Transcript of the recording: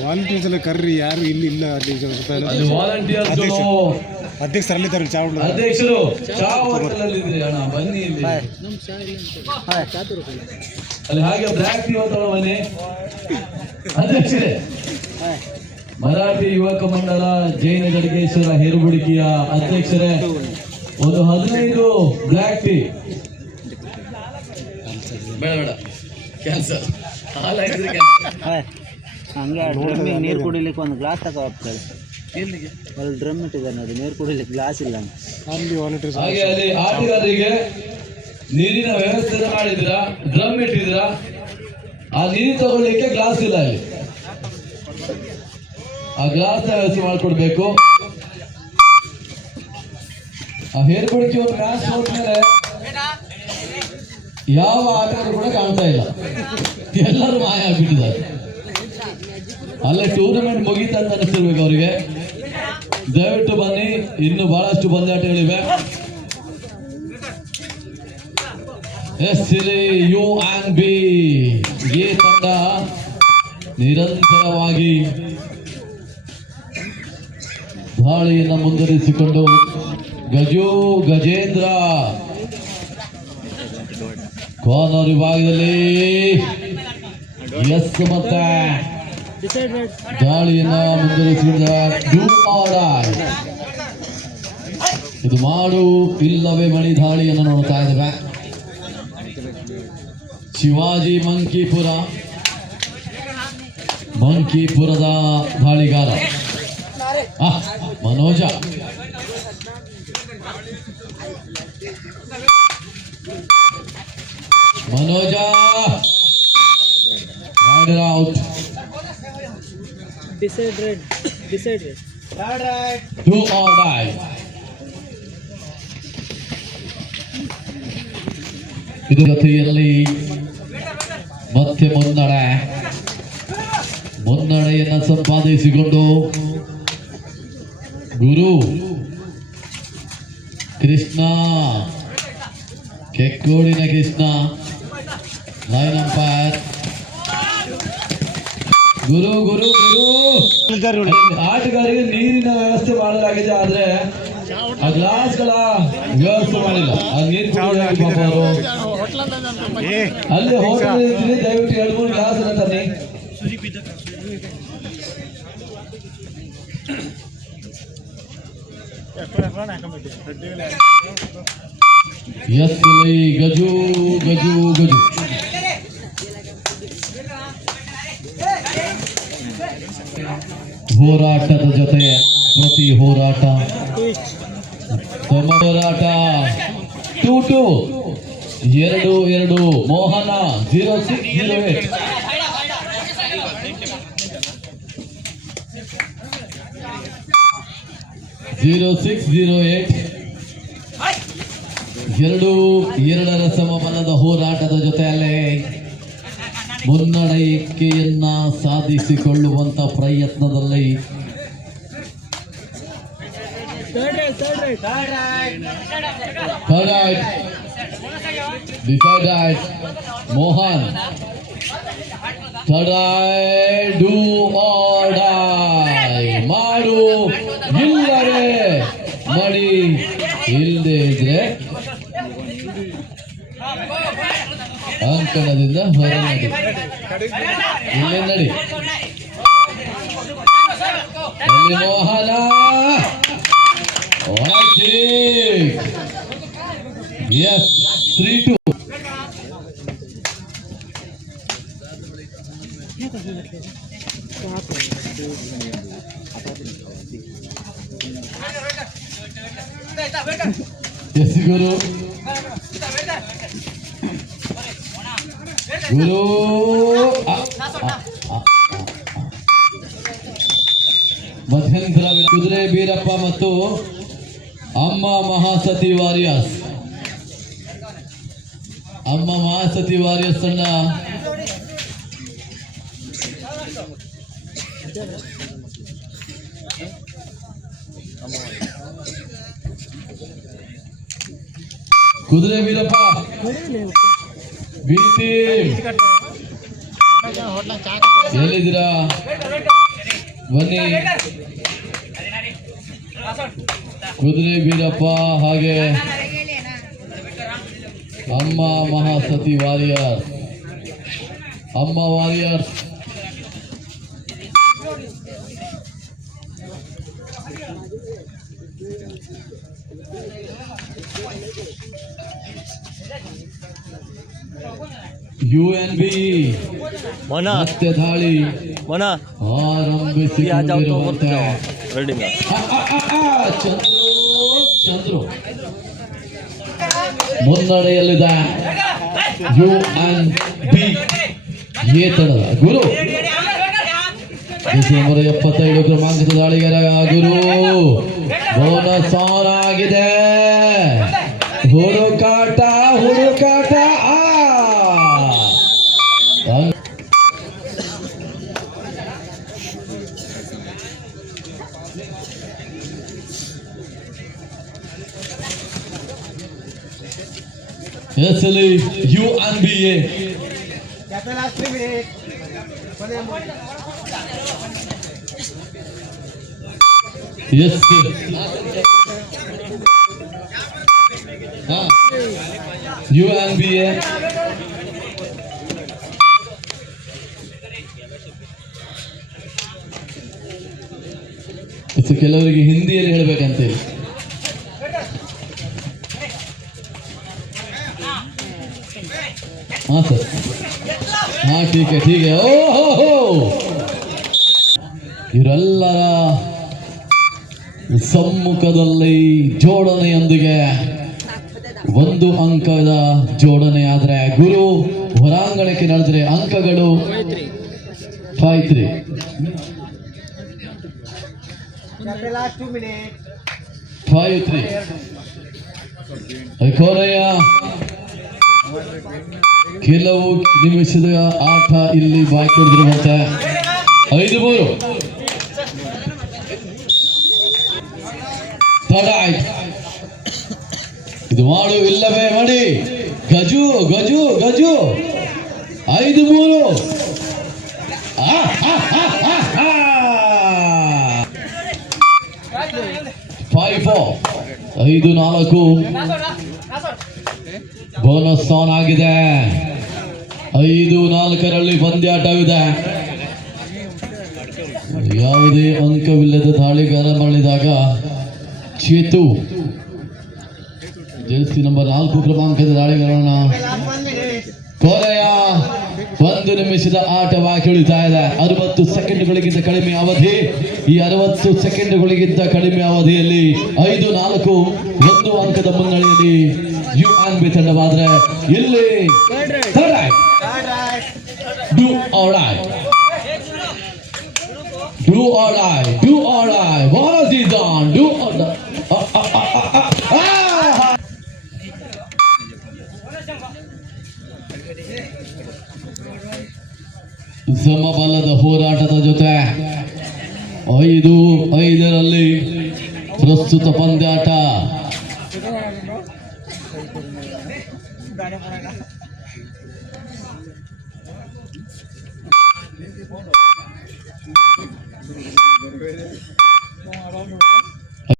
Volunteers ಎಲ್ಲ curry ಯಾರು ಇಲ್ಲಿ ಇಲ್ಲ ಅಧ್ಯಕ್ಷರು. ಅಲ್ಲಿದ್ದಾರೆ ಚಾವಣ ಅಧ್ಯಕ್ಷರು ಬನ್ನಿ ಇಲ್ಲಿ. ಅಲ್ಲಿ ಹಾಗೆ ಬ್ಲ್ಯಾಕ್ ಟೀ ಹೋಟೆಲ್ ಬನ್ನಿ ಅಧ್ಯಕ್ಷರೇ ಮರಾಠಿ ಯುವಕ ಮಂಡಲ ಜೈನ ಗಡಗೇಶ್ವರ ಹೇರುಗುಡಿಕೆಯ ಅಧ್ಯಕ್ಷರೇ ಒಂದು ಹದಿನೈದು ಬ್ಲ್ಯಾಕ್ ಟೀ ಬೇಡ ಬೇಡ. ಕ್ಯಾನ್ಸರ್ ಹಾಕಿದ್ರೆ ಕ್ಯಾನ್ಸರ್ ಹಂಗೆ ಡ್ರಮ್ಮಿಗೆ ನೀರು ಕುಡಿಲಿಕ್ಕೆ ಒಂದು ಗ್ಲಾಸ್ ತಗೋ ಹೋಗ್ತಾರೆ ಎಲ್ಲಿಗೆ? ಅಲ್ಲಿ ಡ್ರಮ್ ಇಟ್ಟಿದ್ದಾರೆ ನೋಡಿ ನೀರು ಕುಡಿಲಿಕ್ಕೆ ಗ್ಲಾಸ್ ಇಲ್ಲ ಅಲ್ಲಿ ಹಾಗೆ ಅಲ್ಲಿ ಆಟಗಾರರಿಗೆ ನೀರಿನ ವ್ಯವಸ್ಥೆ ಮಾಡಿದ್ರ ಡ್ರಮ್ ಇಟ್ಟಿದ್ರ ಆ ನೀರು ತಗೊಳ್ಳಿಕ್ಕೆ ಗ್ಲಾಸ್ ಇಲ್ಲ ಅಲ್ಲಿ. ಆ ಗ್ಲಾಸ್ ವ್ಯವಸ್ಥೆ ಮಾಡಿಕೊಡ್ಬೇಕು. ಆ ಹೇರ್ಕೊಳಕ್ಕೆ ಒಂದು ಗ್ಲಾಸ್ ಹೋದ್ಮೇಲೆ ಯಾವ ಆಟಗಾರರು ಕೂಡ ಕಾಣ್ತಾ ಇಲ್ಲ. ಎಲ್ಲರೂ ಮಾಯ ಆಗ್ಬಿಟ್ಟಿದ್ದಾರೆ. ಅಲ್ಲೇ ಟೂರ್ನಮೆಂಟ್ ಮುಗೀತಂತ ಅನಿಸ್ತಿರ್ಬೇಕು ಅವರಿಗೆ. ದಯವಿಟ್ಟು ಬನ್ನಿ, ಇನ್ನು ಬಹಳಷ್ಟು ಬಂದಾಟಗಳಿವೆ. S U N B. ಈ ತಂಡ ನಿರಂತರವಾಗಿ ದಾಳಿಯನ್ನು ಮುಂದುವರಿಸಿಕೊಂಡು, ಗಜು ಗಜೇಂದ್ರ ಕಾರ್ನರ್ ವಿಭಾಗದಲ್ಲಿ ಎಸ್ ಮತ್ತೆ ದಾಳಿಯನ್ನ ಮುಂದುವರಿಸಿದ ಡೂ ಆರ್ ಡೈ. ಇದು ಮಾಡು ಇಲ್ಲವೇ ಮಣಿ ದಾಳಿಯನ್ನು ನೋಡ್ತಾ ಇದ್ದೇವೆ. ಶಿವಾಜಿ ಮಂಕಿಪುರ. ಮಂಕಿಪುರದ ದಾಳಿಗಾರ ಆ, Manoja. Manoja. Raid decide raid do or die ಇದು ಜೊತೆಯಲ್ಲಿ ಮತ್ತೆ ಮುನ್ನಡೆ. ಮುನ್ನಡೆಯನ್ನು ಸಂಪಾದಿಸಿಕೊಂಡು ಗುರು ಕೃಷ್ಣ. ಕೆಕ್ಕೋಡಿನ ಕೃಷ್ಣ. ಲೈನ್ ಗುರು ಗುರು ಗುರು. ಆಟಗಾರರಿಗೆ ನೀರಿನ ವ್ಯವಸ್ಥೆ ಮಾಡಲಾಗಿದೆ ಆದ್ರೆ ಆ ಗ್ಲಾಸ್ಗಳ ವ್ಯವಸ್ಥೆ ಮಾಡಿಲ್ಲ. ಆ ನೀರು ಕುಡಿಯೋದಕ್ಕೆ ಪಾಪ ಅವರು ಅಲ್ಲಿ ಹೋಟೆಲ್ ಇದ್ರೆ ದಯವಿಟ್ಟು ಎರಡು ಮೂರು ಗ್ಲಾಸ್ ಅನ್ನ ತನ್ನಿ ಎಸ್ ಇಲ್ಲಿ ಗಜು ಗಜು ಗಜು. ಹೋರಾಟದ ಜೊತೆ ಪ್ರತಿ ಹೋರಾಟ. ಹೋರಾಟ. Two two. ಎರಡು ಎರಡು. Mohana zero six zero eight. Zero six zero eight. ಎರಡು ಎರಡರ ಸಮಬಲದ ಹೋರಾಟದ ಜೊತೆಯಲ್ಲೇ ಮುನ್ನಡೆಯಿಕೆಯನ್ನ ಸಾಧಿಸಿಕೊಳ್ಳುವಂತ ಪ್ರಯತ್ನದಲ್ಲಿ ಮೋಹನ್ ಮಾಡು ಇಲ್ಲರೆ ಮಡಿ ಇಲ್ಲದೆ ಇದ್ರೆ ಅಂಕಣದಿಂದ ಹೊರ ನಡಿ. ಇಲ್ಲೇ ನಡಿ. ಅಲ್ಲಿ Mohana. S three two S Guru ಮಧ್ಯಂತರ ಕುದುರೆ ಬೀರಪ್ಪ ಮತ್ತು ಅಮ್ಮ ಮಹಾಸತಿ ವಾರಿಯರ್ಸ್ ಅಮ್ಮ ಮಹಾಸತಿ ವಾರಿಯರ್ಸ್ ತಂಡ ಕುದುರೆ ಬೀರಪ್ಪ ಟೀಮ್ ಎಲ್ಲಿದ್ದೀರಾ? ಬನ್ನಿ. ಕುದುರೆ ಬೀರಪ್ಪ ಹಾಗೆ ಅಮ್ಮ ಮಹಾಸತಿ ವಾರಿಯರ್. ಅಮ್ಮ ವಾರಿಯರ್. ಯು ಎನ್ ಬಿ ಮತ್ತೆ ದಾಳಿ. ಮನ. ಆರಂಭಿಸಿ Chandru Chandru. ಮುನ್ನಡೆಯಲ್ಲಿದೆ. U N B Guru. December ಎಪ್ಪತ್ತೈದು ಕ್ರಮಾಂಕದ ದಾಳಿಗರ. ಗುರು. ಬೋನಸ್ ಆಗಿದೆ. ಹುಡುಕಾಟ ಹುಡುಕಾಟ. SLE U N B S U N B A ಕೆಲವರಿಗೆ ಹಿಂದಿಯಲ್ಲಿ ಹೇಳ್ಬೇಕಂತೇಳಿ हाँ सर हाँ ठीक है ठीक है ओ हो हो ಇವರೆಲ್ಲರ ಸಮ್ಮುಖದಲ್ಲಿ ಜೋಡಣೆಯೊಂದಿಗೆ ಒಂದು ಅಂಕದ ಜೋಡಣೆ ಆದ್ರೆ ಗುರು ಹೊರಾಂಗಣಕ್ಕೆ ನಡೆದ್ರೆ ಅಂಕಗಳು ಫೈವ್ ತ್ರೀ ಫೈವ್ ತ್ರೀ ಕೋರಯ್ಯ ಕೆಲವು ನಿಮಿಷದ ಆಟ ಇಲ್ಲಿ ಬಾಕಿ ಹೊಡೆದಿರುವಂತೆ. ಐದು ಮೂರು. ತಡ ಆಯ್ತು. ಇದು ಮಾಡು, ಇಲ್ಲವೇ, ಮಾಡಿ. ಗಜು ಗಜು ಗಜು. ಐದು ಮೂರು. ಫೈವ್ ಫೋರ್ ಐದು, ನಾಲ್ಕು. ಬೋನಸ್ ಆನ್ ಆಗಿದೆ. ಐದು, ನಾಲ್ಕರಲ್ಲಿ ಪಂದ್ಯಾಟವಿದೆ. ಯಾವುದೇ ಅಂಕವಿಲ್ಲದ ದಾಳಿಗಾರ ಮಾಡಿದಾಗ ಚೇತು. ಜೆರ್ಸಿ ನಂಬರ್ ನಾಲ್ಕು ಕ್ರಮಾಂಕದ ದಾಳಿಗಾರನ. ಕೊರೆಯ ಒಂದು ನಿಮಿಷದ ಆಟ ಬಾಕಿ ಉಳಿತಾ ಇದೆ. ಅರವತ್ತು ಸೆಕೆಂಡ್ಗಳಿಗಿಂತ ಕಡಿಮೆ ಅವಧಿ. ಈ ಅರವತ್ತು ಸೆಕೆಂಡ್ಗಳಿಗಿಂತ ಕಡಿಮೆ ಅವಧಿಯಲ್ಲಿ ಐದು, ನಾಲ್ಕು, ಒಂದು ಅಂಕದ ಮುನ್ನಡೆಯಲ್ಲಿ ಯು ಆನ್ ಬಿ ತಂಡವಾದ್ರೆ ಇಲ್ಲಿ third right. Do or die. Do or die. Do or die. Bonus is on. Do or die. Ah, ah, ah, ah, ah, ah. ಸಮಬಲದ ಹೋರಾಟದ ಜೊತೆ ಐದು ಐದರಲ್ಲಿ ಪ್ರಸ್ತುತ ಪಂದ್ಯಾಟ ada orang.